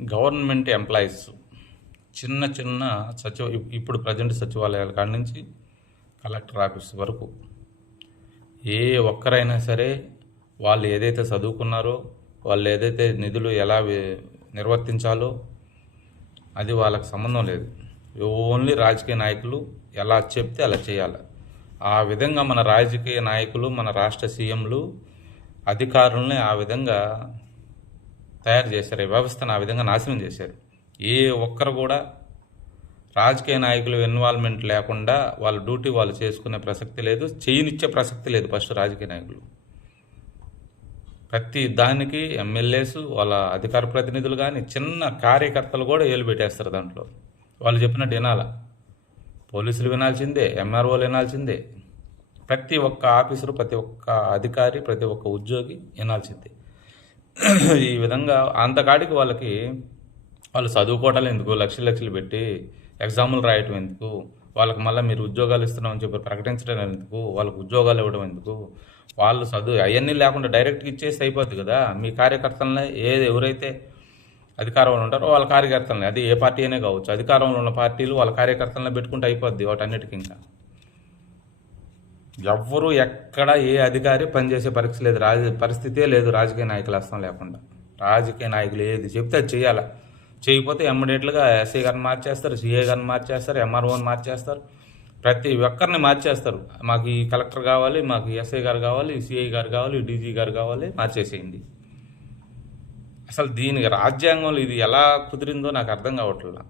Government employees చిన్న చిన్న ఇప్పుడు ప్రజెంట్ సచివాలయాల కాడి నుంచి కలెక్టర్ ఆఫీస్ వరకు ఏ ఒక్కరైనా సరే వాళ్ళు ఏదైతే చదువుకున్నారో, వాళ్ళు ఏదైతే నిధులు ఎలా నిర్వర్తించాలో అది వాళ్ళకి సంబంధం లేదు. ఓన్లీ రాజకీయ నాయకులు ఎలా చెప్తే అలా చేయాలి. ఆ విధంగా మన రాజకీయ నాయకులు, మన రాష్ట్ర సీఎంలు అధికారులని ఆ విధంగా తయారు చేశారు. ఈ వ్యవస్థను ఆ విధంగా నాశనం చేశారు. ఏ ఒక్కరు కూడా రాజకీయ నాయకులు ఇన్వాల్వ్మెంట్ లేకుండా వాళ్ళ డ్యూటీ వాళ్ళు చేసుకునే ప్రసక్తి లేదు, చేయనిచ్చే ప్రసక్తి లేదు. ఫస్ట్ రాజకీయ నాయకులు ప్రతి దానికి ఎమ్మెల్యేస్, వాళ్ళ అధికార ప్రతినిధులు కానీ చిన్న కార్యకర్తలు కూడా ఏలు పెట్టేస్తారు దాంట్లో. వాళ్ళు చెప్పినట్టు వినాలా, పోలీసులు వినాల్సిందే, ఎంఆర్ఓలు వినాల్సిందే, ప్రతి ఒక్క ఆఫీసరు, ప్రతి ఒక్క అధికారి, ప్రతి ఒక్క ఉద్యోగి వినాల్సిందే. ఈ విధంగా అంతకాడికి వాళ్ళు చదువుకోవటాలు ఎందుకు, లక్షలు పెట్టి ఎగ్జాములు రాయటం ఎందుకు, వాళ్ళకి మళ్ళీ మీరు ఉద్యోగాలు ఇస్తున్నామని చెప్పి ప్రకటించడం ఎందుకు, వాళ్ళకు ఉద్యోగాలు ఇవ్వడం ఎందుకు, వాళ్ళు చదువు అవన్నీ లేకుండా డైరెక్ట్గా ఇచ్చేసి అయిపోద్ది కదా. మీ కార్యకర్తలనే ఎవరైతే అధికారంలో ఉంటారో వాళ్ళ కార్యకర్తలని, అది ఏ పార్టీ అయినా కావచ్చు, అధికారంలో ఉన్న పార్టీలు వాళ్ళ కార్యకర్తలను పెట్టుకుంటే అయిపోద్ది వాటన్నిటికీ. ఇంకా ఎవ్వరూ ఎక్కడ ఏ అధికారి పనిచేసే పరిస్థితే లేదు రాజకీయ నాయకుల హస్తం లేకుండా. రాజకీయ నాయకులు ఏది చెప్తే అది చేయాలి. చేయకపోతే ఇమ్మీడియట్గా ఎస్ఐ గారిని మార్చేస్తారు, సిఐ గారిని మార్చేస్తారు, ఎంఆర్ఓని మార్చేస్తారు, ప్రతి ఒక్కరిని మార్చేస్తారు. మాకు ఈ కలెక్టర్ కావాలి, మాకు ఎస్ఐ గారు కావాలి, సిఐ గారు కావాలి, డీజీ గారు కావాలి, మార్చేసేయండి. అసలు దీనికి రాజ్యాంగంలో ఇది ఎలా కుదిరిందో నాకు అర్థం కావట్లేదు.